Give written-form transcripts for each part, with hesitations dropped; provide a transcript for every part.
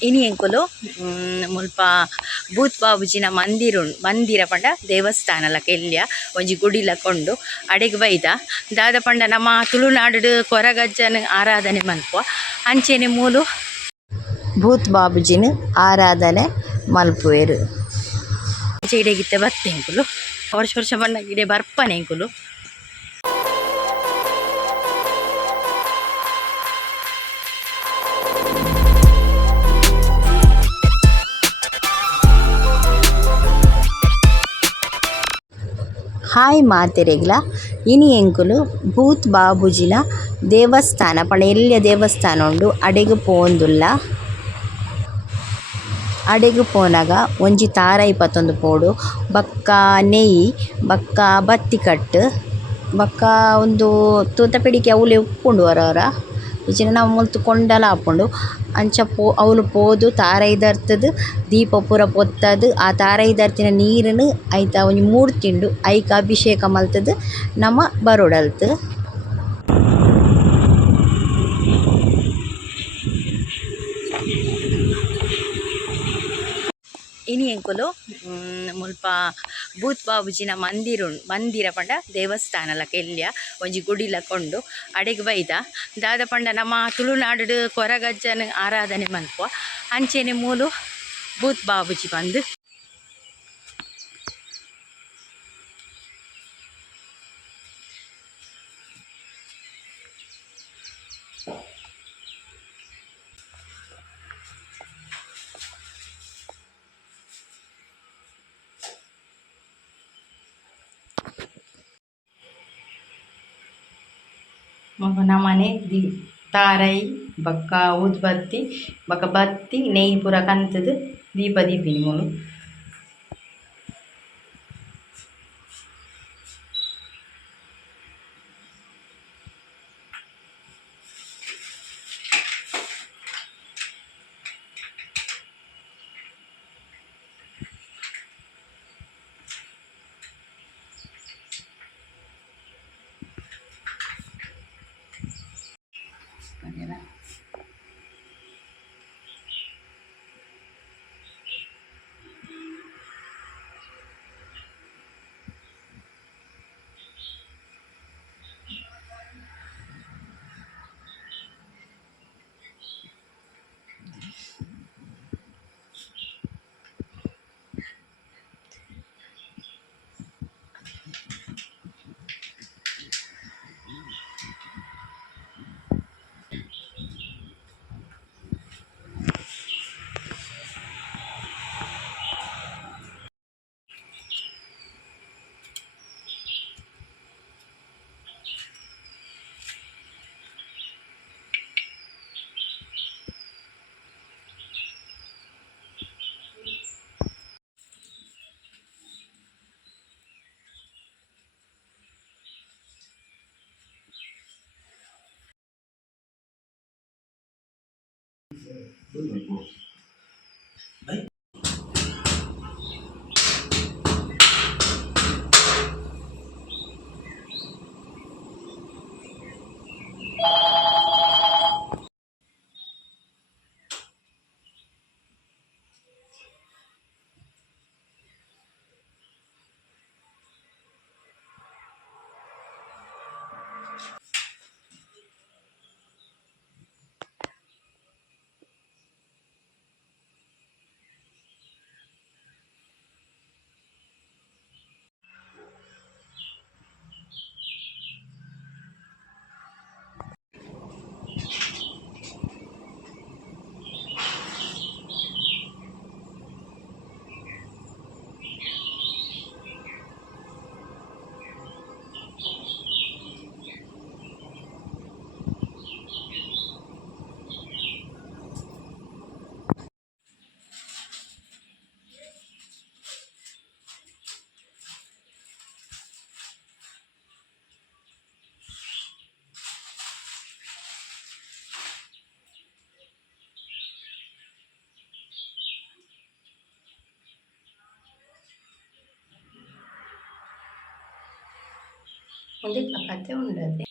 ಇನಿ ಎಂಕುಲು ಮುಲ್ಪ ಭೂತ್ ಬಾಬುಜಿನ ಮಂದಿರ ಪಂಡ ದೇವಸ್ಥಾನಲಕ ಎಲ್ಯ ಒಂಜಿ ಗುಡಿಲಕ ಅಡೆಗ್ ಬೈದ ದಾದ ಪಂಡ ನಮ್ಮ ತುಳುನಾಡು ಕೊರಗಜ್ಜನ ಆರಾಧನೆ ಮಲ್ಪುವ ಅಂಚೆನೆ ಮೂಲು ಭೂತ್ ಬಾಬುಜಿನ ಆರಾಧನೆ ಮಲ್ಪುವೆರು. ಇಡೆಗಿತ್ತೆ ಬತ್ತೆಂಕುಲು ವರ್ಷ ಬಣ್ಣ ಗಿಡೆ ಬರ್ಪನೆಂಕುಲು. ಹಾಯ್ ಮಾತೆರೆಗ್ಲ ಇನಿ ಎಂಕುಲು ಭೂತ್ ಬಾಬುಜಿನ ದೇವಸ್ಥಾನ ಪಂಡ ಎಲ್ಯ ದೇವಸ್ಥಾನ ಉಂಡು ಅಡೆಗ್ ಪೋಂದುಲ್ಲ. ಅಡೆಗ್ ಪೋನಗ ಒಂಜಿ ತಾರಾಯಿ ಪತೊಂದು ಪೋಡು ಬಕ್ಕ ನೆಯ್ಯಿ ಬಕ್ಕ ಬತ್ತಿ ಕಟ್ಟು ಬಕ್ಕ ಒಂದು ತೂತ ಅವಲೆ ಉಪ್ಪುಂಡು ವರ ಇಜಿಂಡ ನಾವು ಮುಲ್ತು ಕೊಂಡಲ ಆಪುಂಡು ಅಂಚ ಅವಳು ಪೋದು ತಾರಾಯಿ ದರ್ತದು ದೀಪ ಪೂರ ಪೊತ್ತದು ಆ ತಾರಾಯಿ ದರ್ತಿನ ನೀರುನು ಐತ ಒಂಜಿ ಮೂರ್ತಿ ಉಂಡು ಐಕ್ ಅಭಿಷೇಕ ಮಲ್ತದು ನಮ ಬರೋಡಲ್ತು. ಇನಿ ಎಂಕುಲು ಮುಲ್ಪ ಭೂತ್ ಬಾಬುಜಿನ ಮಂದಿರ ಪಂಡ ದೇವಸ್ಥಾನಲಕ ಎಲ್ಯ ಒಂಜಿ ಗುಡಿಲಕ ಅಡೆಗ್ ಬೈದ ದಾದ ಪಂಡ ನಮ್ಮ ತುಳುನಾಡು ಕೊರಗಜ್ಜನ ಆರಾಧನೆ ಮಲ್ಪುವ ಅಂಚೆನೆ ಮೂಲು ಭೂತ್ ಬಾಬುಜಿ ಬಂದು ನಮನೆ ತಾರಾಯಿ ಬಕ್ಕ ಊದ್ಬತ್ತಿ ಬಕ್ಕ ಬತ್ತಿ ನೆಯ್ಯಿ ಪೂರ ಕಂತದು ದೀಪ ದೀಪಿನಿ ಮೂಲು. ಒಂದು ಕತೆ ఉండదు.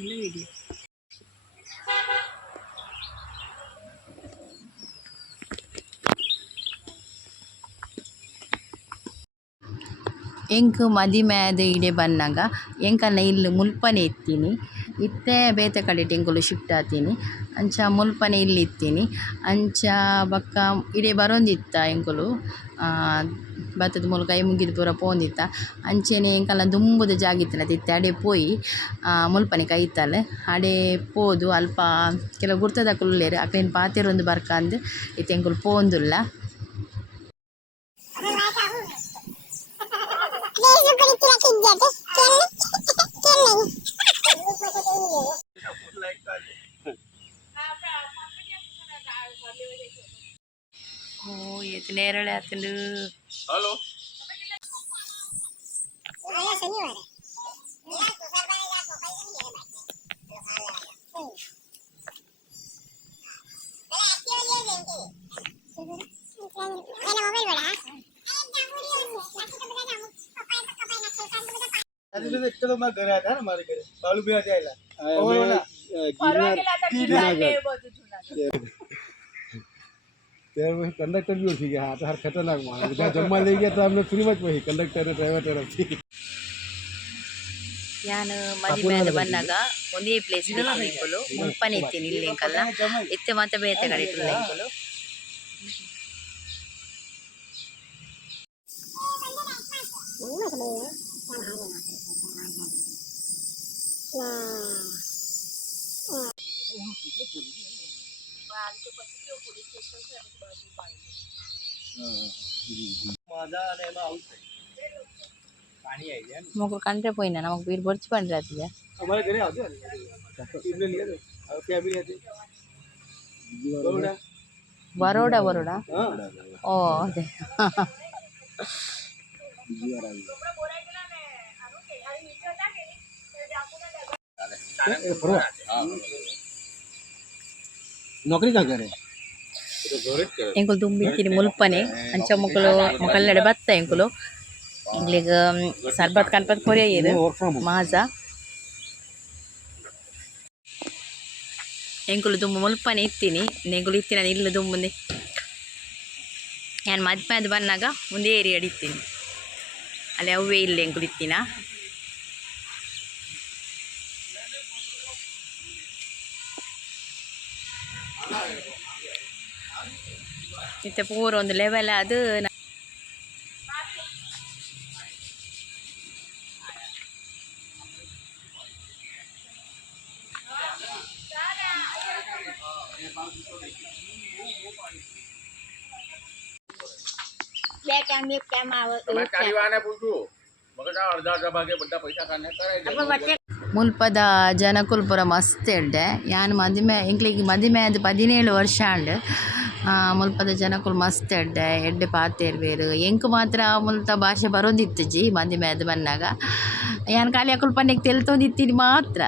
ವಿಡಿಯೋ ಎಂಕ್ ಮದಿಮೆದ ಇಡೆ ಬನ್ನಗ ಎಂಕಲ್ನ ಇಲ್ಲು ಮುಲ್ಪನೆ ಇತ್ತೀನಿ ಇತ್ತೆ ಬೇತೆ ಕಡೆಟ್ ಎಂಕುಲು ಶಿಫ್ಟ್ ಆತೀನಿ ಅಂಚ ಮುಲ್ಪನೆ ಇಲ್ಲಿ ಇತ್ತೀನಿ ಅಂಚ ಬಕ್ಕ ಇಡೆ ಬರೊಂದಿತ್ತ ಎಂಕುಲು ಬತ್ತದ ಮೂಲಕ ಕೈ ಮುಗಿದು ಪೂರ ಪೋಂದಿತ್ತ ಅಂಚೆನೆ ಎಂಕಲ್ನ ದುಂಬುದ ಜಾಗಿತ್ತಿನ ತಿತ್ತೆ ಅಡೆ ಪೋಯಿ ಮುಲ್ಪನೆ ಕೈತಲ್ ಅಡೆ ಪೋದು ಅಲ್ಪ ಕೆಲವು ಗುರ್ತದಕುಲು ಉಲ್ಲೆರ್ ಅಕ್ಲೆನ್ ಪಾತೆರೊಂದು ಬರ್ಕ ಅಂದ್ ಇತ್ತೆ ಎಂಕುಲು ಪೋಂದುಲ್ಲ. ಓ ಇದು ನೇರಳೆ ಆತಂದು ಹಲೋ तो मैं घर आया था ना हमारे घर बालू भी आ जाएगा और ना तेरे में कंडक्टर भी उसी के हाथ हर खतरनाक मार जहाँ जम्मा ले गया तो हमने फ्री मत वही कंडक्टर ड्राइवर तरफ थी ನಾನು ಮದಿಮೆದ ಬಂದಾಗ ಒಂದೇ ಪ್ಲೇಸ್ ಎಂಕುಲು ಮುಲ್ಪನೆ ಇತ್ತೀನಿ ಇಲ್ಲಿ ಎಂಕಲ್ಲ ಇತ್ತೆ ಮತ್ತೆ ಬೇತೆ ಕಡೆ ಇಟ್ಟಿಲ್ಲ ಎಂಕುಲು मग कंट्रे पोइना नमक बीर बर्ची पण राहते हमारे घरे आते हैं इतने लिए तो क्या भी रहते बरोडा बरोडा ओ अदे नौकरी क्या करे ಎಂಕುಲು ತುಂಬಿತ್ತೀನಿ ಮುಲ್ಪನೆ ಅಂಚ ಮೊಕಲ್ ನಡೆ ಬತ್ತ ಎಂಕುಲು ಇಂಗ್ಲಿಗ ಸರ್ಬತ್ ಕನ್ಪತ್ ಕೊರಿಯದು ಮಾಜ ಎಂಕುಲು ತುಂಬ ಮುಲ್ಪನೆ ಇತ್ತೀನಿ ನೆಂಕುಲು ಇತ್ತಿನ ಇಲ್ಲ ತುಂಬುಂದೆ ನಾನು ಮದ್ಮೆದು ಬಂದಾಗ ಒಂದೇ ಏರಿಯಾ ಇಡ್ತೀನಿ ಅಲ್ಲಿ ಅವೇ ಇಲ್ಲ ಎಂಕುಲು ಇತ್ತಿನ ಇತ್ತೆ ಪೂರ ಒಂದು ಲೆವೆಲ್ ಅದು ಮುಲ್ಪದ ಜನಕುಲ್ ಪೂರ ಮಸ್ತ್ ಎಡ್ಡೆ ಯಾನ್ ಮದಿಮೆ ಎಂಕ್ಲಿಗೆ ಮದಿಮೆದು 17 ವರ್ಷ ಅಂಡ್ ಮುಲ್ಪದ ಜನಕುಲ್ ಮಸ್ತ್ ಎಡ್ಡೆ ಪಾತೆರ್ವೇರು ಎಂಕ್ ಮಾತ್ರ ಮುಲ್ತ ಭಾಷೆ ಬರೋದಿತ್ತಜಿ ಮದಿಮೆದು ಬನ್ನಾಗ ಯಾನ್ ಖಾಲಿ ಅಕುಲ್ ಪನ್ನೆಗ್ ತೆಲ್ತೊಂದಿತ್ತೀನಿ ಮಾತ್ರ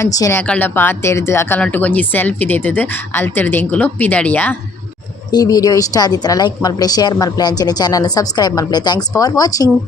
ಅಂಚೆನೆ ಅಕಲ್ಡ ಪಾತೆರ್ದು ಅಕಲ್ನೊಟ್ಟು ಗೊಂಜಿ ಸೆಲ್ಫಿ ದೇತದು ಅಲ್ತಿರ್ದು ಎಂಕುಲು ಒಪ್ಪಿದಡಿಯ. ಈ ವಿಡಿಯೋ ಇಷ್ಟ ಆದಿತ್ತರ ಲೈಕ್ ಮಲ್ಪ್ಲೆ ಶೇರ್ ಮಲ್ಪ್ಲೆ ಅಂಚೆನೆ ಚಾನಲ್ ಸಬ್ಸ್ಕ್ರೈಬ್ ಮಲ್ಪ್ಲೆ. Thanks for watching.